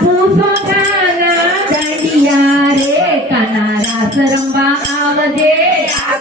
પૂછો કાના દાંડિયા રે કાના રાસ રમવા આવજે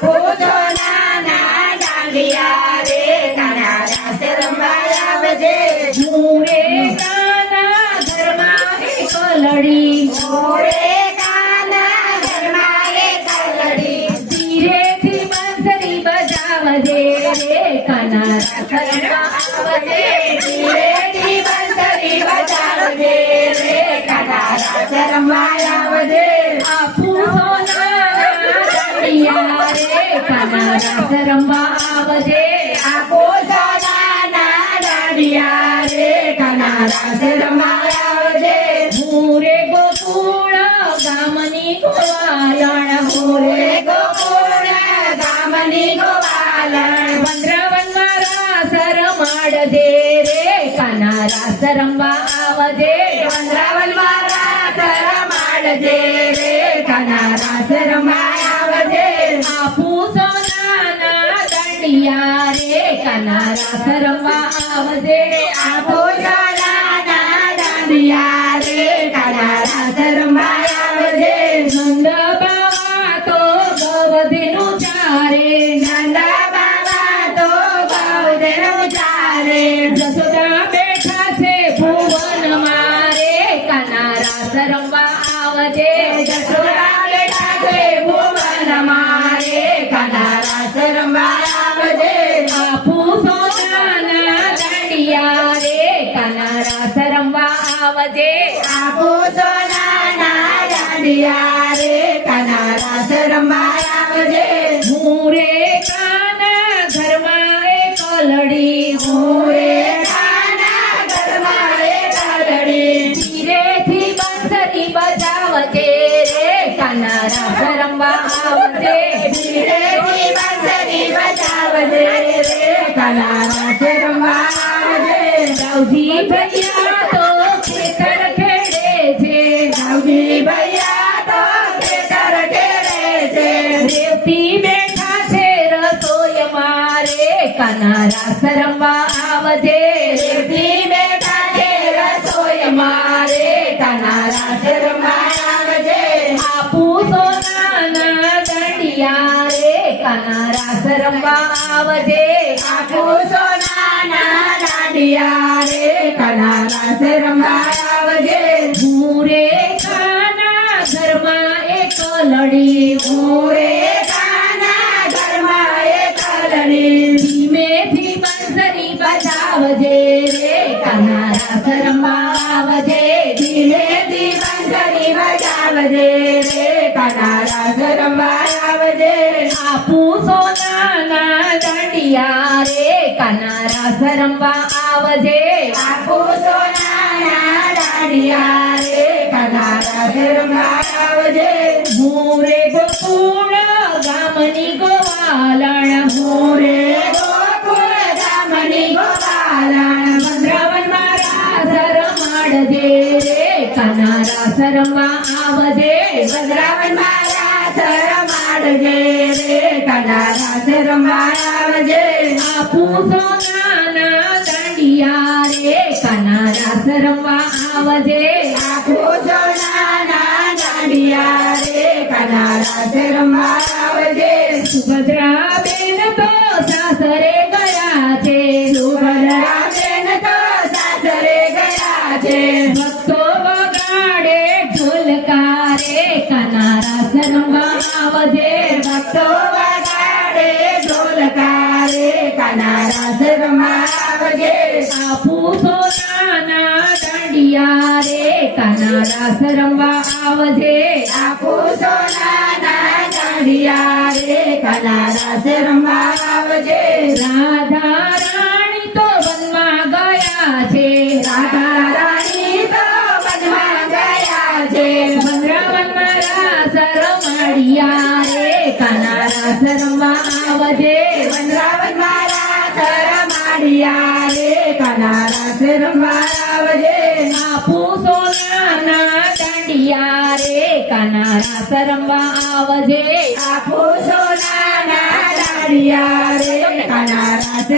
પૂછો નાના દાંડિયા રે કાના રાસ રમવા આવજે હું રે કાના ઘરમાં એક લડી મોરે કાના ઘરમાં એક લડી ધીરેથી બંસરી બજાવજે રે કાના રાસ રમવા આવજે ધીરેથી બંસરી બજાવજે રે કાના રાસ રમવા આવજે આ પૂછો નાના દાંડિયા રે કાના રાસ રમવા આવજે પૂછો નાના દાંડિયા રે કાના રાસ રમવા આવજે હું રે ગોકુળ ગામની ગોવાલણ મોરે ગોકુળ ગામની ગોવાલણ વનરાવનમાં રાસ રમાડજે રે કાના રાસ રમવા આવજે વનરાવનમાં રાસ રમાડજે રે કાના રાસ રમવા આવજે આ પૂછો નાના દાંડિયા રે કાના રાસ રમવા આવજે પૂછો નાના દાંડિયા રે કાના રાસ રમવા આવજે નંદ બાવા તો ગવધેનું ચારે નંદા બાબા તો ગૌધેનું ચારે જસોદા બેઠા છે ભુવન મારે કાના રાસ રમવા આવજે જસોદા બેઠા છે ભુવન મારે કાના રાસ રમવા આવજે આ પૂછો નાના દાંડિયા રે કાના રાસ રમવા આવજે પૂછો નાના દાંડિયા રે કાના રાસ રમવા આવજે હું રે કાના ઘરમાં એક લડી મોરે કાના ઘરમાં એક લડી ધીરેથી બંસરી બજાવજે રે કાના રાસ રમવા આવજે ધીરેથી બંસરી બજાવજે રે કાના રાસ રમવા આવજે રાવજી ભૈયા તો ખેતર ખેડે છે રાવજી ભૈયા તો ખેતર ખેડે છે રેવતી બેઠા છે રસોઈ મારે કાના રાસ રમવા આવજે રેવતી બેઠા છે રસોઈ મારે કાના રાસ રમવા આવજે આ પૂછો નાના દાંડિયા રે કાના રાસ રમવા આવજે પૂછો નાના દાંડિયા રે કાના રાસ રમવા આવજે હું રે કાના ઘરમાં એક લડી મોરે કાના ઘરમાં એક લડી ધીમેથી બંસરી બજાવજે રે કાના રાસ રમવા આવજે ધીરેથી બંસરી બજાવજે રે કાના રાસ રમવા આવજે આ પૂછો નાના દાંડિયા રે કાના રાસ રમવા આવજે પૂછો નાના દાંડિયા રે કાના રાસ રમવા આવજે હું રે ગોકુળ ગામની ગોવાલણ મોરે ગોકુળ ગામની ગોવાલણ વનરાવનમાં રાસ રમાડજે રે કાના રાસ રમવા આવજે વનરાવનમાં રાસ રમાડજે રે કાના રાસ રમવા આવજે આ પૂછો નાના દાંડિયા રે કાના રાસ રમવા આવજે પૂછો નાના દાંડિયા રે કાના રાસ રમવા આવજે સુભદ્રા બેન તો સાસરે ગયા છે સુભદ્રાબેન તો સાસરે ગયા છે ભક્તો વગાડે ઢોલકા રે કાના રાસ રમવા આવજે ભક્તો વગાડે ઢોલકા રે કાના રાસ રમવા આવજે આ પૂછો નાના દાંડિયા રે કાના રાસ રમવા આવજે પૂછો નાના દાંડિયા રે કાના રાસ રમવા આવજે રાધા રાણી તો વનમાં ગયા છે રાધા રાણી તો વનમાં ગયા છે વનરાવનમાં રાસ રમાડિયા રે કાના રાસ રમવા આવજે વનરાવનમાં રાસ રમાડિયા રે કાના રાસ રમવા આવજે આ પૂછો નાના દાંડિયા રે કાના રાસ રમવા આવજે પૂછો નાના દાંડિયા રે કાના રાસ